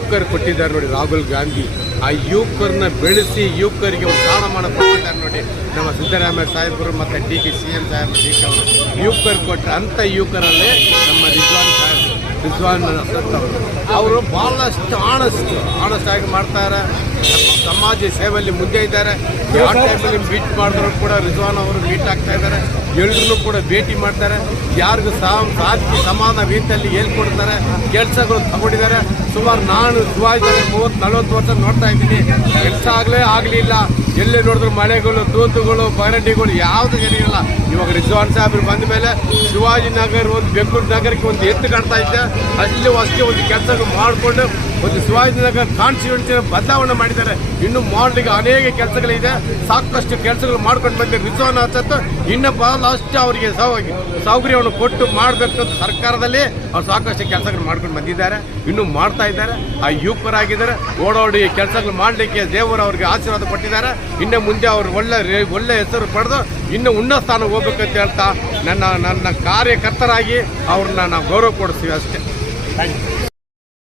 ಯುವಕರು ಕೊಟ್ಟಿದ್ದಾರೆ ನೋಡಿ. ರಾಹುಲ್ ಗಾಂಧಿ ಆ ಯುವಕರನ್ನ ಬೆಳೆಸಿ ಯುವಕರಿಗೆ ಒಂದು ಸ್ಥಾನಮಾನ ಕೊಟ್ಟಿದ್ದಾರೆ ನೋಡಿ. ನಮ್ಮ ಸಿದ್ದರಾಮಯ್ಯ ಸಾಹೇಬರು ಮತ್ತು CM ಸಾಹೇಬರು ಅವರು ಯುವಕರು ಕೊಟ್ಟರೆ ಅಂಥ ಯುವಕರಲ್ಲೇ ನಮ್ಮ ರಿಜ್ವಾನ್ ಅಸದ್ ಅವರು ಭಾಳಷ್ಟು ಆನೆಸ್ಟ್ ಆಗಿ ಮಾಡ್ತಾರೆ. ಸಮಾಜ ಸೇವೆಯಲ್ಲಿ ಮುಂದೆ ಇದ್ದಾರೆ. ಯಾವ ಟೈಮಲ್ಲಿ ಮೀಟ್ ಮಾಡಿದ್ರು ಕೂಡ ರಿಜ್ವಾನ್ ಅವರು ಮೀಟ್ ಆಗ್ತಾ ಇದ್ದಾರೆ. ಎಲ್ಲರೂ ಕೂಡ ಭೇಟಿ ಮಾಡ್ತಾರೆ. ಯಾರಿಗೂ ಶಾಂತಿ ಸಮಾನ ರೀತಿಯಲ್ಲಿ ಹೇಳ್ಕೊಡ್ತಾರೆ. ಕೆಲಸಗಳು ತಗೊಂಡಿದ್ದಾರೆ. ಸುಮಾರು ನಾನು ಶಿವಾಜಿನಗರ 30-40 ವರ್ಷ ನೋಡ್ತಾ ಇದ್ದೀನಿ. ಕೆಲಸ ಆಗಲಿಲ್ಲ. ಎಲ್ಲೇ ನೋಡಿದ್ರು ಮಳೆಗಳು, ತೂತುಗಳು, ಬರಡಿಗಳು ಯಾವುದು ಏನಿಲ್ಲ. ಇವಾಗ ರಿಜ್ವಾನ್ ಸಾಹೇಬ್ರು ಬಂದ ಮೇಲೆ ಶಿವಾಜಿನಗರ ಒಂದು ಬೆಂಗಳೂರು ನಗರಕ್ಕೆ ಒಂದು ಎತ್ತು ಕಾಡ್ತಾ ಇದ್ದೆ. ಅಲ್ಲಿ ಅಷ್ಟೇ ಒಂದು ಕೆಲಸಗಳು ಮಾಡಿಕೊಂಡು ಒಂದು ಶಿವಾಜಿನಗರ ಕಾನ್ಸ್ಟಿಟ್ಯೂನ್ಸಿ ಬದಲಾವಣೆ ಮಾಡಿದ್ದಾರೆ. ಇನ್ನು ಮಾಡಲಿಕ್ಕೆ ಅನೇಕ ಕೆಲಸಗಳಿದೆ. ಸಾಕಷ್ಟು ಕೆಲಸಗಳು ಮಾಡ್ಕೊಂಡು ಬಂದಿದ್ದಾರೆ. ರಿಜ್ವಾನ್ ಅಸದ್ ಇನ್ನು ಬಹಳಷ್ಟು ಅವರಿಗೆ ಸೌಕರ್ಯವನ್ನು ಕೊಟ್ಟು ಮಾಡಬೇಕು. ಸರ್ಕಾರದಲ್ಲಿ ಅವ್ರು ಸಾಕಷ್ಟು ಕೆಲಸಗಳು ಮಾಡ್ಕೊಂಡು ಬಂದಿದ್ದಾರೆ. ಇನ್ನೂ ಮಾಡ್ತಾ ಇದ್ದಾರೆ. ಆ ಯುವಕರಾಗಿದ್ದಾರೆ. ಓಡೋಡಿ ಕೆಲಸಗಳು ಮಾಡಲಿಕ್ಕೆ ದೇವರು ಅವ್ರಿಗೆ ಆಶೀರ್ವಾದ ಕೊಟ್ಟಿದ್ದಾರೆ. ಇನ್ನು ಮುಂದೆ ಅವರು ಒಳ್ಳೆ ಹೆಸರು ಪಡೆದು ಇನ್ನು ಉನ್ನತ ಸ್ಥಾನ ಹೋಗ್ಬೇಕಂತ ಹೇಳ್ತಾ ನನ್ನ ಕಾರ್ಯಕರ್ತರಾಗಿ ಅವ್ರನ್ನ ನಾವು ಗೌರವ ಕೊಡಿಸ್ತೀವಿ ಅಷ್ಟೇ. Thank you.